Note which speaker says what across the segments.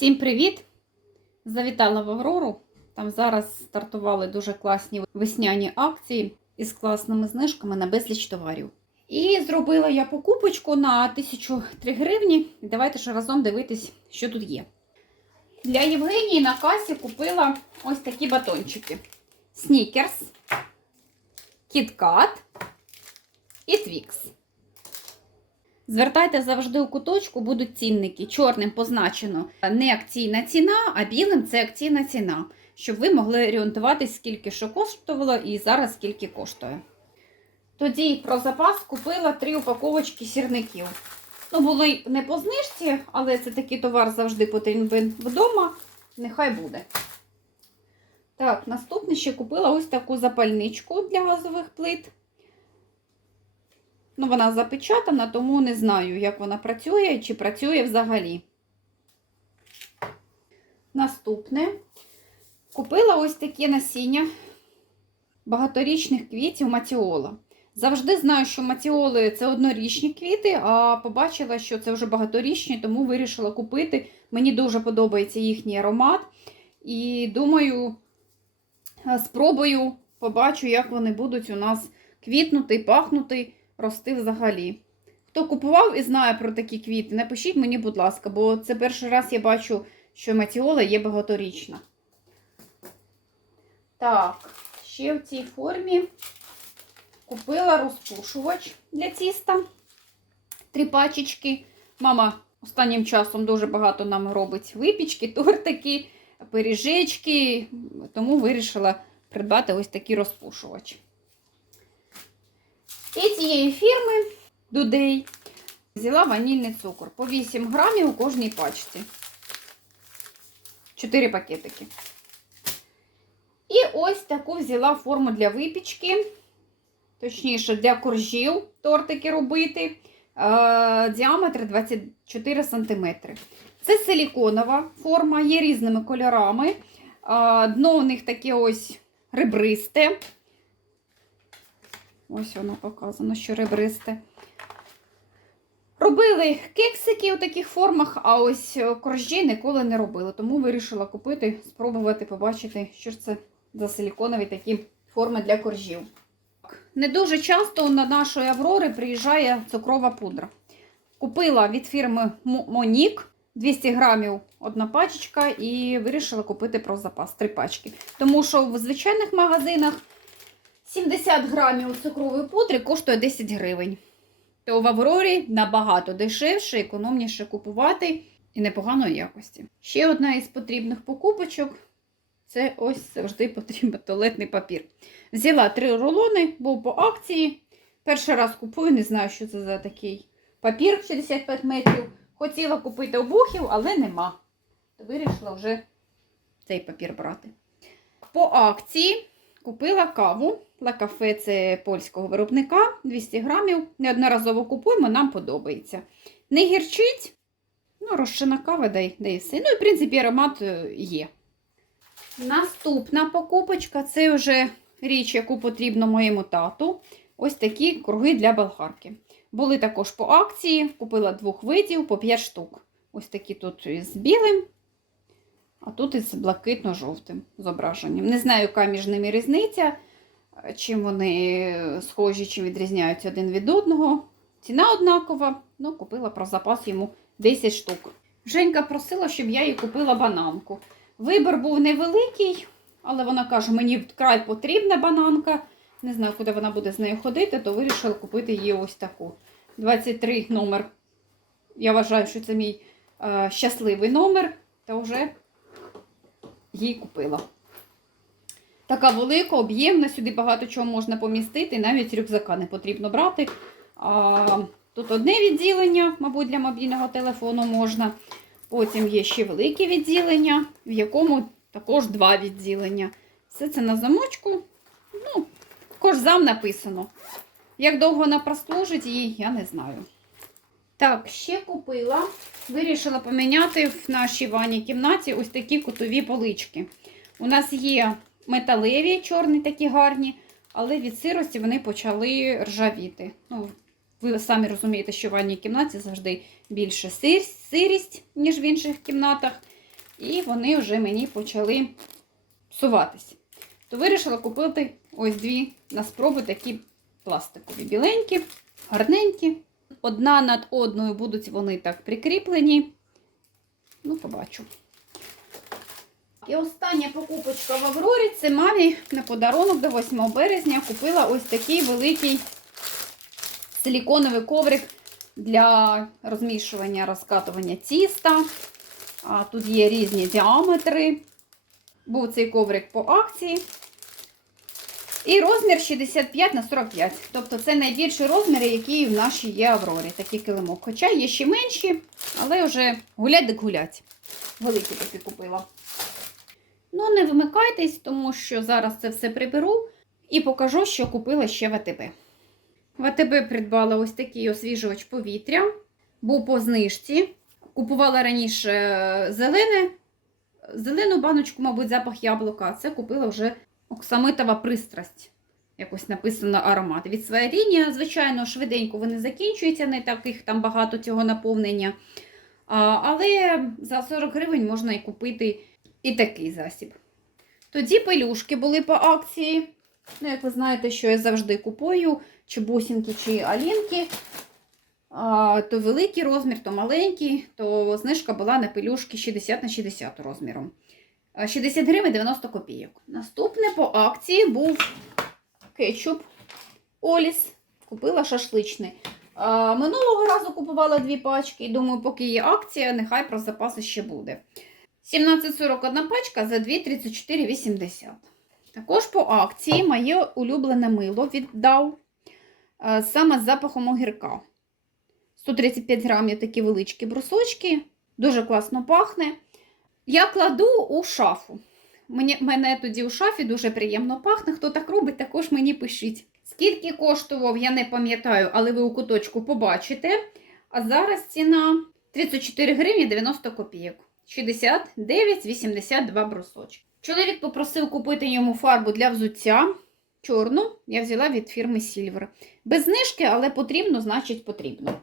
Speaker 1: Всім привіт! Завітала в Аврору. Там зараз стартували дуже класні весняні акції із класними знижками на безліч товарів. І зробила я покупочку на 1003 гривні. Давайте ж разом дивитись, що тут є. Для Євгенії на касі купила ось такі батончики: Снікерс, Кіткат і Твікс. Звертайте завжди у куточку, будуть цінники. Чорним позначено не акційна ціна, а білим це акційна ціна, щоб ви могли орієнтуватись, скільки що коштувало і зараз скільки коштує. Тоді про запас купила три упаковочки сірників. Ну, були не по знижці, але це такий товар завжди потрібен вдома. Нехай буде. Так, наступне ще купила ось таку запальничку для газових плит. Ну, вона запечатана, тому не знаю, як вона працює чи працює взагалі. Наступне купила ось таке насіння багаторічних квітів матіола. Завжди знаю, що матіоли це однорічні квіти, а побачила, що це вже багаторічні, тому вирішила купити. Мені дуже подобається їхній аромат. І думаю, спробую, побачу, як вони будуть у нас квітнути, пахнути рости взагалі. Хто купував і знає про такі квіти, напишіть мені, будь ласка, бо це перший раз я бачу, що матіола є багаторічна. Так, ще в цій формі купила розпушувач для тіста. Три пачечки. Мама останнім часом дуже багато нам робить випічки, тортики, пиріжечки, тому вирішила придбати ось такий розпушувач. І цієї фірми Дудей взяла ванільний цукор по 8 грамів у кожній пачці. 4 пакетики. І ось таку взяла форму для випічки, точніше, для коржів тортики робити. Діаметр 24 см. Це силіконова форма, є різними кольорами. Дно у них таке ось ребристе. Ось воно показано, що ребристе. Робили кексики у таких формах, а ось коржі ніколи не робили. Тому вирішила купити, спробувати побачити, що ж це за силіконові такі форми для коржів. Не дуже часто на нашої Аврори приїжджає цукрова пудра. Купила від фірми Монік 200 грамів одна пачечка і вирішила купити про запас три пачки. Тому що в звичайних магазинах 70 грамів цукрової пудри коштує 10 гривень. То в Аврорі набагато дешевше, економніше купувати і непоганої якості. Ще одна із потрібних покупочок це ось завжди потрібен туалетний папір. Взяла три рулони, був по акції. Перший раз купую, не знаю, що це за такий папір 65 метрів. Хотіла купити обухів, але нема. То вирішила вже цей папір брати. По акції купила каву. Ла кафе це польського виробника 200 грамів. Неодноразово купуємо, нам подобається. Не гірчить, ну, розчина кава, дай, все. Ну, і, в принципі, аромат е, є. Наступна покупочка це вже річ, яку потрібно моєму тату. Ось такі круги для болгарки. Були також по акції, купила двох видів по 5 штук. Ось такі тут з білим, а тут із блакитно-жовтим зображенням. Не знаю, яка між ними різниця чим вони схожі, чим відрізняються один від одного. Ціна однакова, ну, купила про запас йому 10 штук. Женька просила, щоб я їй купила бананку. Вибір був невеликий, але вона каже, мені вкрай потрібна бананка. Не знаю, куди вона буде з нею ходити, то вирішила купити її ось таку. 23 номер. Я вважаю, що це мій е, щасливий номер, та вже їй купила. Така велика, об'ємна, сюди багато чого можна помістити, навіть рюкзака не потрібно брати. А, Тут одне відділення, мабуть, для мобільного телефону можна. Потім є ще велике відділення, в якому також два відділення. Все це на замочку. Ну, Кожзам написано. Як довго вона прослужить їй, я не знаю. Так, ще купила, вирішила поміняти в нашій ванній кімнаті ось такі кутові полички. У нас є металеві, чорні такі гарні, але від сирості вони почали ржавіти. Ну, Ви самі розумієте, що в ванній кімнаті завжди більше сир, сирість, ніж в інших кімнатах. і вони вже мені почали псуватись. То вирішила купити ось дві на спробу такі пластикові біленькі, гарненькі. Одна над одною будуть вони так прикріплені. Ну, побачу. І остання покупочка в Аврорі це мамі на подарунок до 8 березня купила ось такий великий силіконовий коврик для розмішування, розкатування тіста. А тут є різні діаметри. Був цей коврик по акції. І розмір 65 на 45. Тобто це найбільший розмір, який в нашій є Аврорі. Такий килимок. Хоча є ще менші, але вже гулять так гулять. Великі такі купила. Ну, не вимикайтесь, тому що зараз це все приберу і покажу, що купила ще в АТБ. В АТБ придбала ось такий освіжувач повітря. Був по знижці. Купувала раніше е, зелене, зелену баночку, мабуть, запах яблука. Це купила вже оксамитова пристрасть. Якось написано аромат. Від своєріння, звичайно, швиденько вони закінчуються, не таких там багато цього наповнення. А, але за 40 гривень можна і купити і такий засіб. Тоді пелюшки були по акції. Ну, як ви знаєте, що я завжди купую, чи бусинки, чи алінки. А, то великий розмір, то маленький, то знижка була на пелюшки 60 на 60 розміром. А, 60 гривень 90 копійок. Наступне по акції був кетчуп Оліс. Купила шашличний. А, минулого разу купувала дві пачки і думаю, поки є акція, нехай про запаси ще буде. 17,41 пачка за 2,34,80. Також по акції моє улюблене мило віддав е, саме з запахом огірка. 135 грамів такі величкі брусочки, дуже класно пахне. Я кладу у шафу. Мені, мене тоді у шафі дуже приємно пахне. Хто так робить, також мені пишіть. Скільки коштував, я не пам'ятаю, але ви у куточку побачите. А зараз ціна 34 гривні 90 копійок. 69,82 брусочки. Чоловік попросив купити йому фарбу для взуття. Чорну я взяла від фірми Silver. Без знижки, але потрібно, значить потрібно.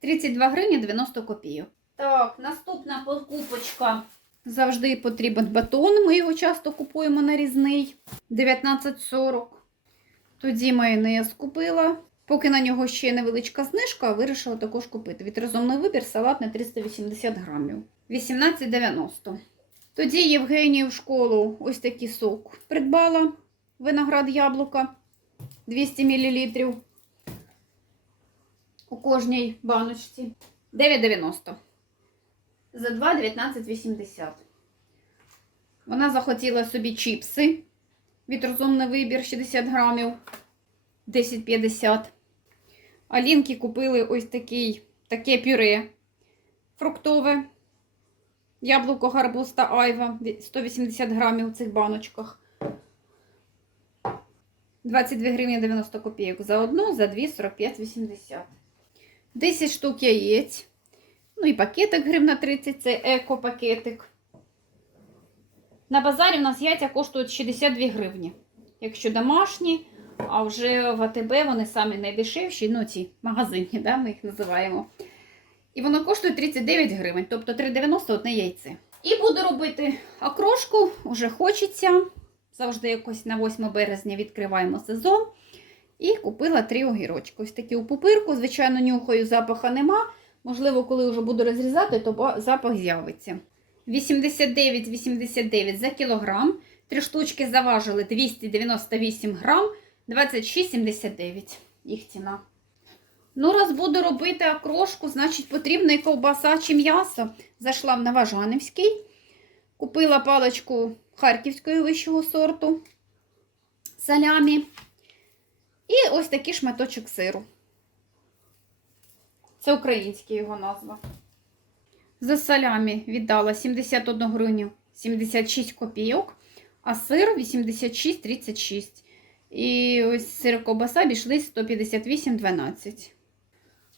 Speaker 1: 32 гривні 90 копійок. Так, наступна покупочка. Завжди потрібен батон. Ми його часто купуємо нарізний. 19,40. Тоді майонез купила. Поки на нього ще невеличка знижка, вирішила також купити. Від розумний вибір салат на 380 грамів. 18,90. Тоді Євгенію в школу ось такий сок придбала. Виноград яблука 200 мл. У кожній баночці. 9,90. За 2,19,80. Вона захотіла собі чіпси. Від розумний вибір 60 грамів. 10,50. Алінки купили ось такий, таке пюре фруктове. Яблуко, гарбуз та айва 180 грамів у цих баночках. 22 гривні 90 копійок за одну, за дві 45,80. 10 штук яєць. Ну і пакетик гривна 30, це еко-пакетик. На базарі у нас яйця коштують 62 гривні. Якщо домашні, а вже в АТБ вони самі найдешевші, ну ці магазинні, да, ми їх називаємо. І воно коштує 39 гривень, тобто 3,90 одне яйце. І буду робити окрошку, уже хочеться. Завжди якось на 8 березня відкриваємо сезон. І купила три огірочки. Ось такі у пупирку. Звичайно, нюхаю, запаха нема. Можливо, коли вже буду розрізати, то запах з'явиться. 89,89 за кілограм. Три штучки заважили 298 грам, 26,79 їх ціна. Ну, раз буду робити окрошку, значить потрібна і ковбаса чи м'ясо. Зайшла в Новожанівський, купила паличку харківської вищого сорту салямі. І ось такий шматочок сиру. Це українська його назва. За салямі віддала 71 гривню 76 копійок, а сир 86,36. І ось сир ковбаса обійшлись 158,12.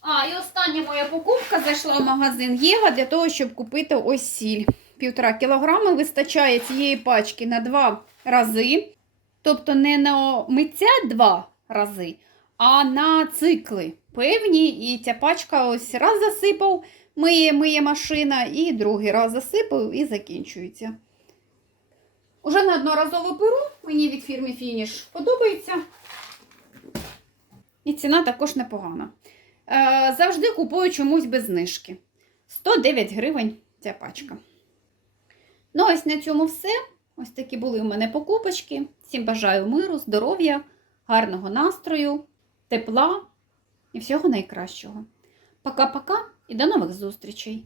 Speaker 1: А, і остання моя покупка зайшла в магазин Єва для того, щоб купити ось сіль. Півтора кілограми вистачає цієї пачки на два рази. Тобто не на миття два рази, а на цикли певні. І ця пачка ось раз засипав, миє, миє машина, і другий раз засипаю і закінчується. Уже неодноразово беру, мені від фірми Фініш подобається. І ціна також непогана. Е, завжди купую чомусь без знижки. 109 гривень ця пачка. Ну, ось на цьому все. Ось такі були у мене покупочки. Всім бажаю миру, здоров'я, гарного настрою, тепла і всього найкращого. Пока-пока і до нових зустрічей!